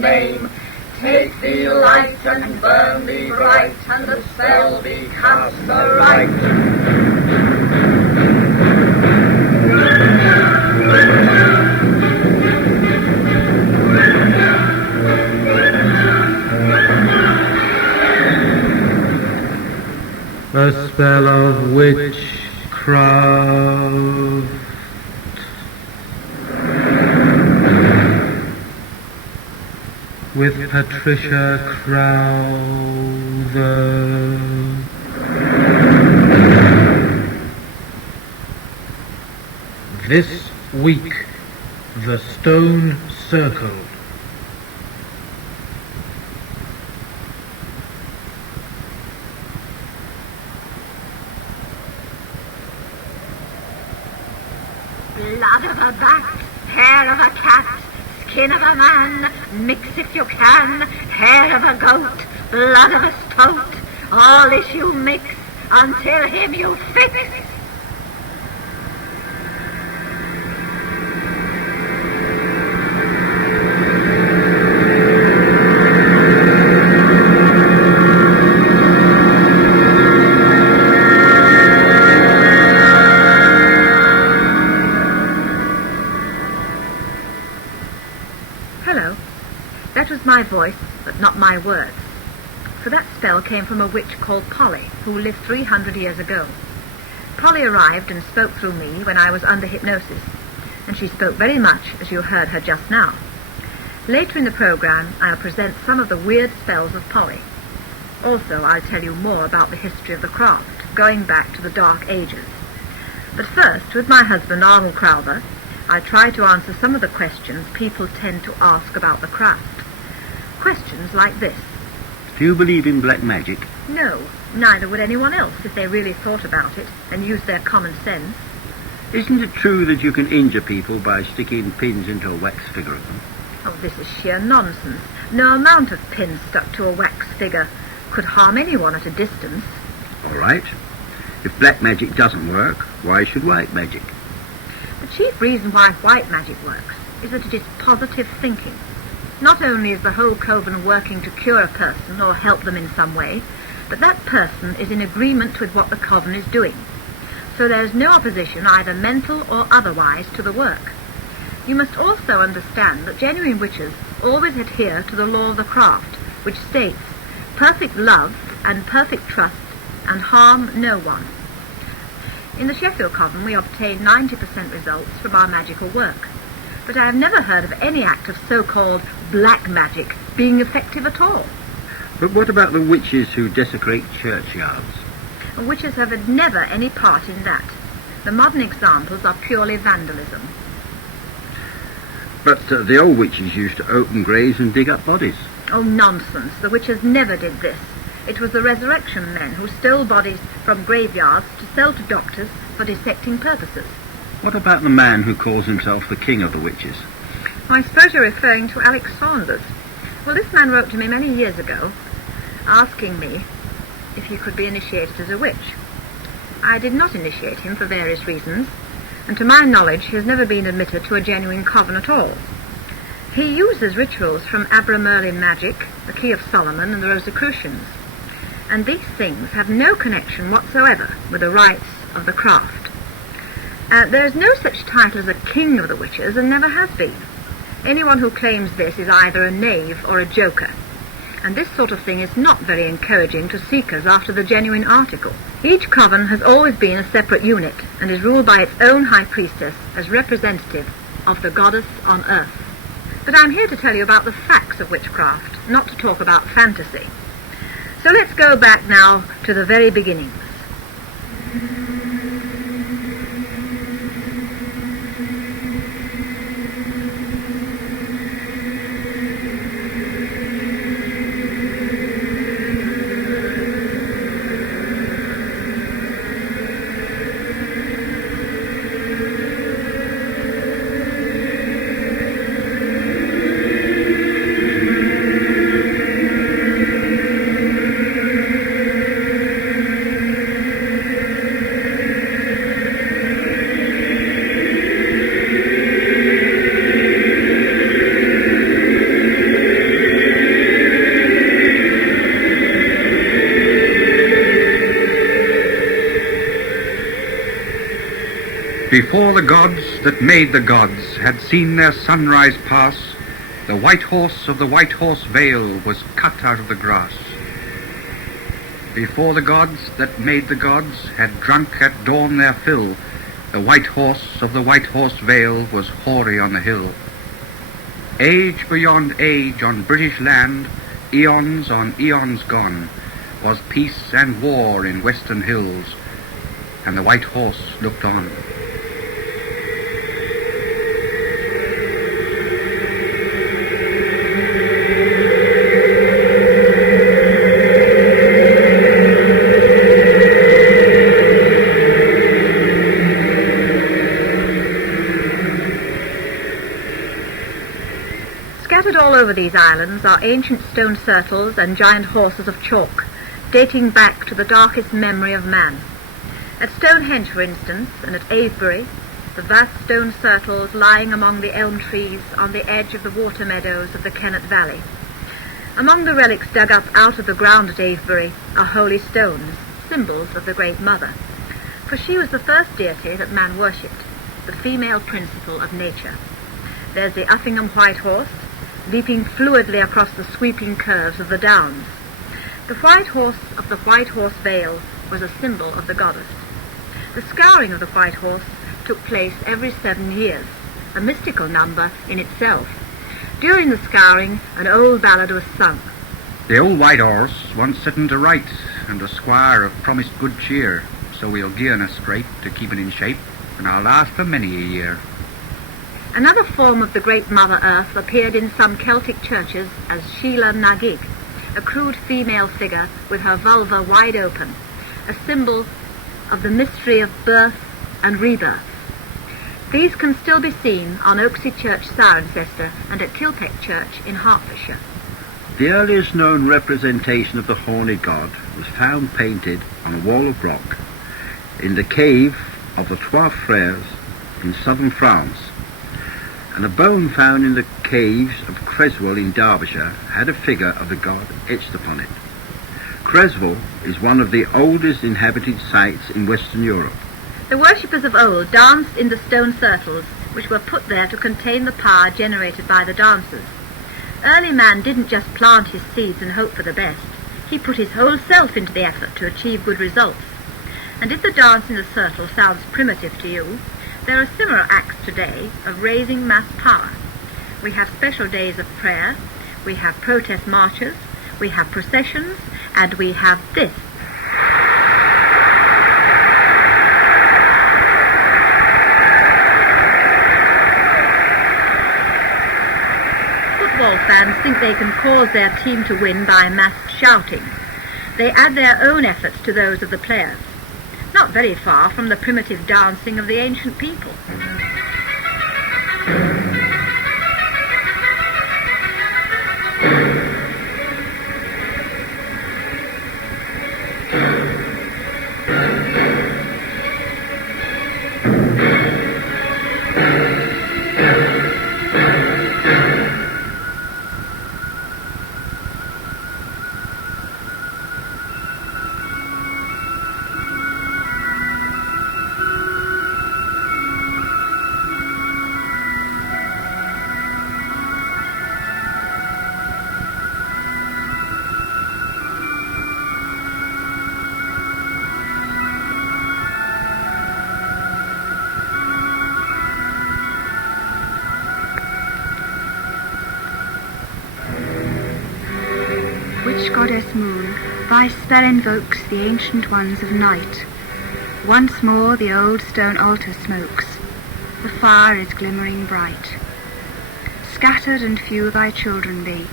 name. Take thee light and burn thee bright, and the spell be cast aright. A spell of witchcraft. With Patricia Crowther. This week, the Stone Circle. Blood of a bat, hair of a cat, skin of a man, mix if you can, hair of a goat, blood of a stoat, all this you mix, until him you fix. My voice, but not my words. For that spell came from a witch called Polly, who lived 300 years ago. Polly arrived and spoke through me when I was under hypnosis, and she spoke very much as you heard her just now. Later in the program, I'll present some of the weird spells of Polly. Also, I'll tell you more about the history of the craft, going back to the Dark Ages. But first, with my husband Arnold Crowther, I'll try to answer some of the questions people tend to ask about the craft. Questions like this. Do you believe in black magic? No, neither would anyone else if they really thought about it and used their common sense. Isn't it true that you can injure people by sticking pins into a wax figure of them? Oh, this is sheer nonsense. No amount of pins stuck to a wax figure could harm anyone at a distance. All right. If black magic doesn't work, why should white magic? The chief reason why white magic works is that it is positive thinking. Not only is the whole coven working to cure a person or help them in some way, but that person is in agreement with what the coven is doing. So there is no opposition, either mental or otherwise, to the work. You must also understand that genuine witches always adhere to the law of the craft, which states perfect love and perfect trust and harm no one. In the Sheffield coven we obtain 90% results from our magical work. But I have never heard of any act of so-called black magic being effective at all. But what about the witches who desecrate churchyards? Witches have had never any part in that. The modern examples are purely vandalism. But the old witches used to open graves and dig up bodies. Oh, nonsense. The witches never did this. It was the resurrection men who stole bodies from graveyards to sell to doctors for dissecting purposes. What about the man who calls himself the king of the witches? I suppose you're referring to Alex Saunders. Well, this man wrote to me many years ago, asking me if he could be initiated as a witch. I did not initiate him for various reasons, and to my knowledge he has never been admitted to a genuine coven at all. He uses rituals from Abramelin magic, the Key of Solomon, and the Rosicrucians, and these things have no connection whatsoever with the rites of the craft. There is no such title as a king of the witches, and never has been. Anyone who claims this is either a knave or a joker. And this sort of thing is not very encouraging to seekers after the genuine article. Each coven has always been a separate unit, and is ruled by its own high priestess as representative of the goddess on earth. But I'm here to tell you about the facts of witchcraft, not to talk about fantasy. So let's go back now to the very beginnings. Before the gods that made the gods had seen their sunrise pass, the white horse of the White Horse Vale was cut out of the grass. Before the gods that made the gods had drunk at dawn their fill, the white horse of the White Horse Vale was hoary on the hill. Age beyond age on British land, eons on eons gone, was peace and war in western hills, and the white horse looked on. Scattered all over these islands are ancient stone circles and giant horses of chalk, dating back to the darkest memory of man. At Stonehenge, for instance, and at Avebury, the vast stone circles lying among the elm trees on the edge of the water meadows of the Kennet Valley. Among the relics dug up out of the ground at Avebury are holy stones, symbols of the Great Mother, for she was the first deity that man worshipped, the female principle of nature. There's the Effingham White Horse, leaping fluidly across the sweeping curves of the Downs. The white horse of the White Horse Vale was a symbol of the goddess. The scouring of the white horse took place every 7 years, a mystical number in itself. During the scouring, an old ballad was sung. The old white horse once sitting to right, and the squire have promised good cheer, so we'll gear her straight to keep it in shape, and I'll last for many a year. Another form of the Great Mother Earth appeared in some Celtic churches as Sheila Nagig, a crude female figure with her vulva wide open, a symbol of the mystery of birth and rebirth. These can still be seen on Oaksey Church, Cirencester, and at Kilpeck Church in Hertfordshire. The earliest known representation of the horny god was found painted on a wall of rock in the cave of the Trois Frères in southern France, and a bone found in the caves of Creswell in Derbyshire had a figure of the god etched upon it. Creswell is one of the oldest inhabited sites in Western Europe. The worshippers of old danced in the stone circles, which were put there to contain the power generated by the dancers. Early man didn't just plant his seeds and hope for the best. He put his whole self into the effort to achieve good results. And if the dance in the circle sounds primitive to you, there are similar acts today of raising mass power. We have special days of prayer, we have protest marches, we have processions, and we have this. Football fans think they can cause their team to win by mass shouting. They add their own efforts to those of the players. Not very far from the primitive dancing of the ancient people. Witch goddess moon, thy spell invokes the ancient ones of night. Once more the old stone altar smokes, the fire is glimmering bright. Scattered and few thy children be,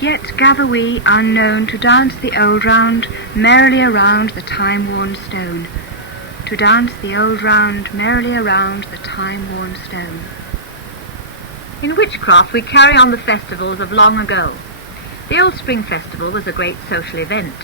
yet gather we unknown to dance the old round merrily around the time-worn stone. To dance the old round merrily around the time-worn stone. In Witchcraft we carry on the festivals of long ago. The Old Spring Festival was a great social event.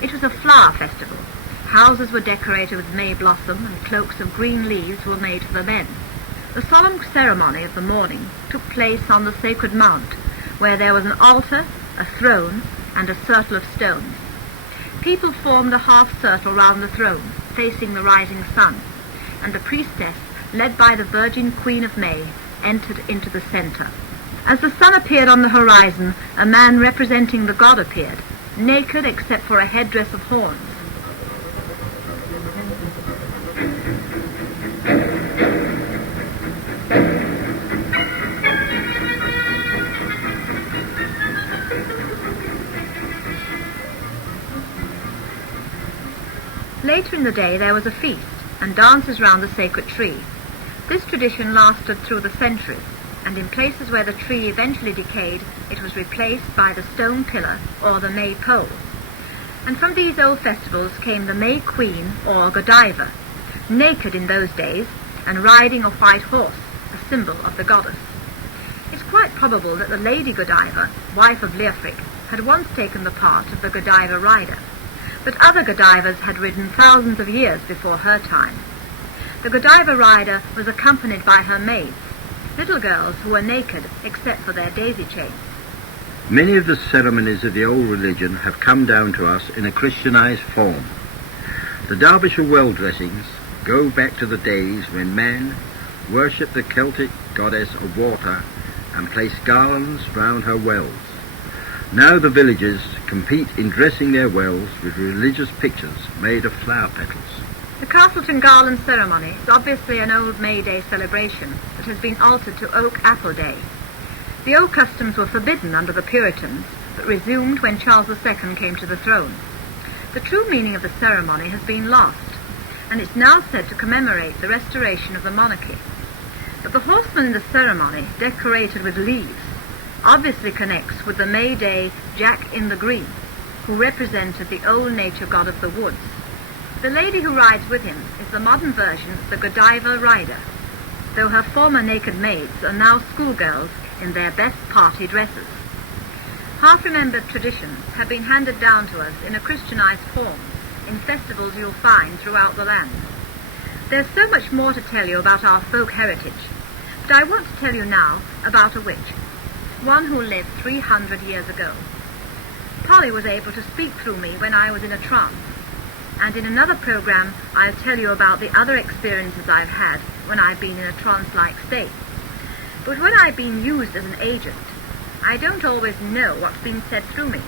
It was a flower festival. Houses were decorated with May blossom and cloaks of green leaves were made for the men. The solemn ceremony of the morning took place on the sacred mount, where there was an altar, a throne, and a circle of stones. People formed a half circle round the throne, facing the rising sun, and the priestess led by the Virgin Queen of May, entered into the centre. As the sun appeared on the horizon, a man representing the god appeared, naked except for a headdress of horns. Later in the day there was a feast and dances round the sacred tree. This tradition lasted through the centuries, and in places where the tree eventually decayed, it was replaced by the stone pillar or the May pole. And from these old festivals came the May Queen or Godiva, naked in those days and riding a white horse, a symbol of the goddess. It's quite probable that the Lady Godiva, wife of Leofric, had once taken the part of the Godiva rider, but other Godivas had ridden thousands of years before her time. The Godiva rider was accompanied by her maids, little girls who were naked except for their daisy chains. Many of the ceremonies of the old religion have come down to us in a Christianized form. The Derbyshire well dressings go back to the days when men worshipped the Celtic goddess of water and placed garlands round her wells. Now the villagers compete in dressing their wells with religious pictures made of flower petals. The Castleton Garland ceremony is obviously an old May Day celebration that has been altered to Oak Apple Day. The old customs were forbidden under the Puritans, but resumed when Charles II came to the throne. The true meaning of the ceremony has been lost, and it's now said to commemorate the restoration of the monarchy. But the horseman in the ceremony, decorated with leaves, obviously connects with the May Day Jack in the Green, who represented the old nature god of the woods. The lady who rides with him is the modern version of the Godiva rider, though her former naked maids are now schoolgirls in their best party dresses. Half-remembered traditions have been handed down to us in a Christianized form in festivals you'll find throughout the land. There's so much more to tell you about our folk heritage, but I want to tell you now about a witch, one who lived 300 years ago. Polly was able to speak through me when I was in a trance, and in another program I'll tell you about the other experiences I've had when I've been in a trance-like state. But when I've been used as an agent, I don't always know what's been said through me.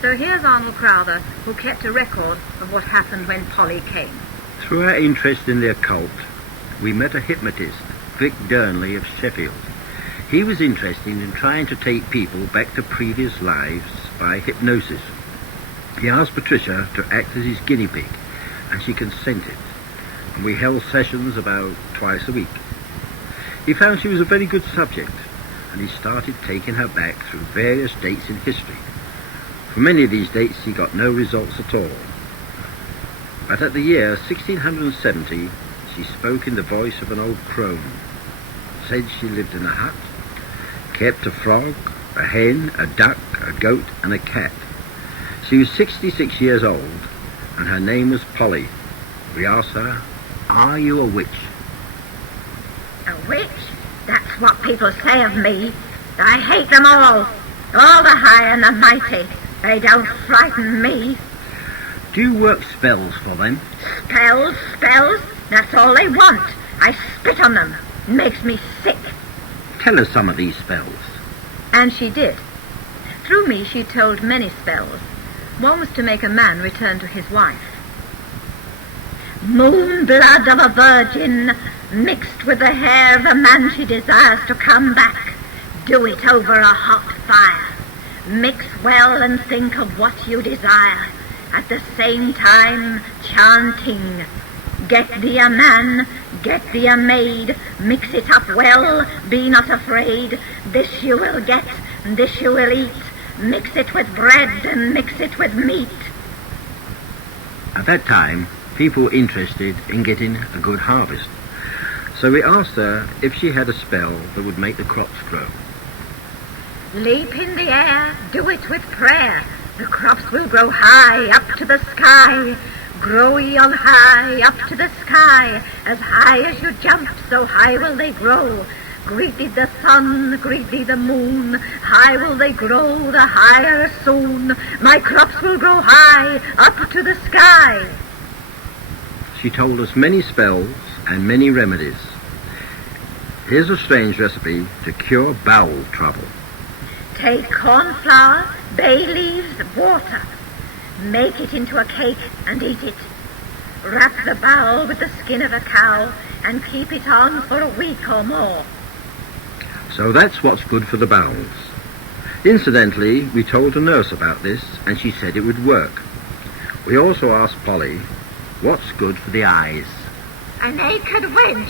So here's Arnold Crowther, who kept a record of what happened when Polly came. Through our interest in the occult, we met a hypnotist, Vic Durnley of Sheffield. He was interested in trying to take people back to previous lives by hypnosis. He asked Patricia to act as his guinea pig, and she consented, and we held sessions about twice a week. He found she was a very good subject, and he started taking her back through various dates in history. For many of these dates he got no results at all. But at the year 1670, she spoke in the voice of an old crone, said she lived in a hut, kept a frog, a hen, a duck, a goat, and a cat. She was 66 years old, and her name was Polly. We asked her, "Are you a witch?" A witch? That's what people say of me. I hate them all the high and the mighty. They don't frighten me. Do you work spells for them? Spells? That's all they want. I spit on them. Makes me sick. Tell us some of these spells. And she did. Through me she told many spells. One was to make a man return to his wife. Moon blood of a virgin mixed with the hair of the man she desires to come back. Do it over a hot fire. Mix well and think of what you desire, at the same time chanting. Get thee a man, get thee a maid, mix it up well, be not afraid. This you will get, this you will eat. Mix it with bread and mix it with meat. At that time, people were interested in getting a good harvest. So we asked her if she had a spell that would make the crops grow. Leap in the air, do it with prayer. The crops will grow high up to the sky. Grow ye on high up to the sky. As high as you jump, so high will they grow. Greet thee the sun, greet thee the moon. High will they grow, the higher soon. My crops will grow high up to the sky. She told us many spells and many remedies, Here's a strange recipe to cure bowel trouble. Take corn flour, bay leaves, water. Make it into a cake and eat it. Wrap the bowel with the skin of a cow and keep it on for a week or more. So that's what's good for the bowels. Incidentally, we told a nurse about this and she said it would work. We also asked Polly, what's good for the eyes? A naked wench.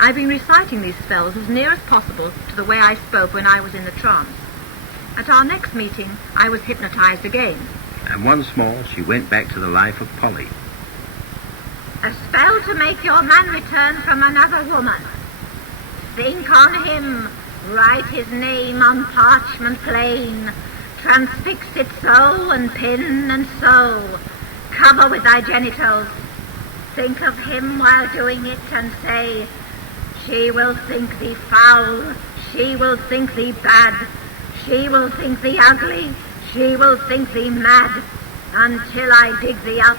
I've been reciting these spells as near as possible to the way I spoke when I was in the trance. At our next meeting, I was hypnotized again. And once more, she went back to the life of Polly. A spell to make your man return from another woman. Think on him, write his name on parchment plain, transfix it so and pin and sew, cover with thy genitals. Think of him while doing it and say, she will think thee foul, she will think thee bad, she will think thee ugly, she will think thee mad, until I dig thee up.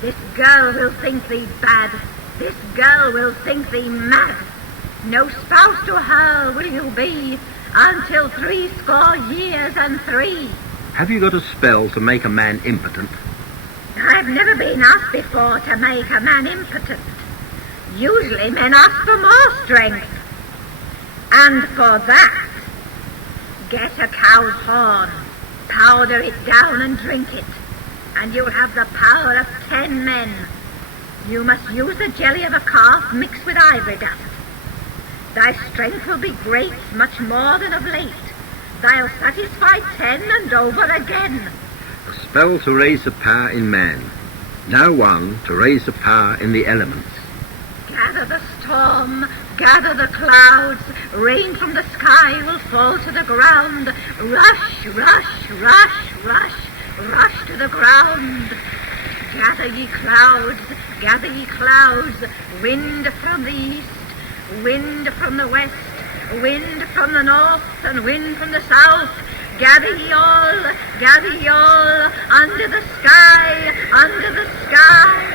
This girl will think thee bad, this girl will think thee mad. No spouse to her will you be, until 80 years and 3. Have you got a spell to make a man impotent? I've never been asked before to make a man impotent. Usually men ask for more strength. And for that, get a cow's horn, powder it down and drink it, and you'll have the power of 10 men. You must use the jelly of a calf mixed with ivory dust. Thy strength will be great, much more than of late. Thou'll satisfy 10 and over again. A spell to raise the power in man. Now one to raise the power in the elements. Gather the storm, gather the clouds, rain from the sky will fall to the ground. Rush, rush, rush, rush, rush to the ground. Gather ye clouds, wind from the east, wind from the west, wind from the north, and wind from the south. Gather ye all, under the sky, under the sky.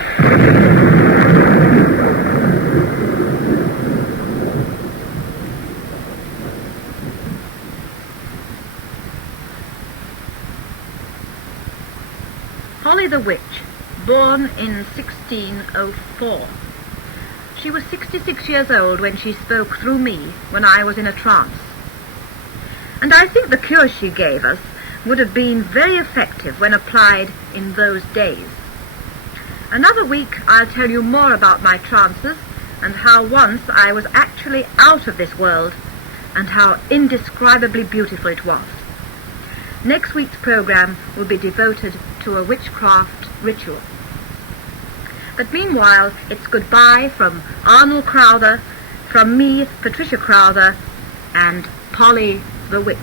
Polly the Witch, born in 1604. She was 66 years old when she spoke through me when I was in a trance. And I think the cure she gave us would have been very effective when applied in those days. Another week I'll tell you more about my trances and how once I was actually out of this world and how indescribably beautiful it was. Next week's program will be devoted to a witchcraft ritual. But meanwhile, it's goodbye from Arnold Crowther, from me, Patricia Crowther, and Polly the Witch.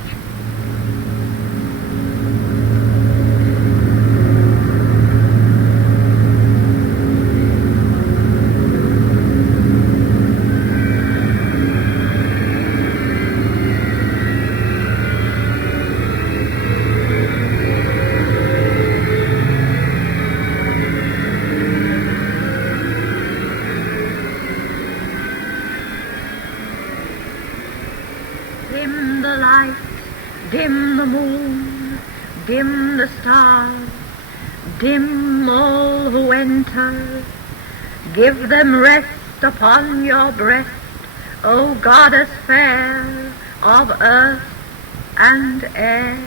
Dim the light, dim the moon, dim the stars, dim all who enter. Give them rest upon your breast, O goddess fair of earth and air.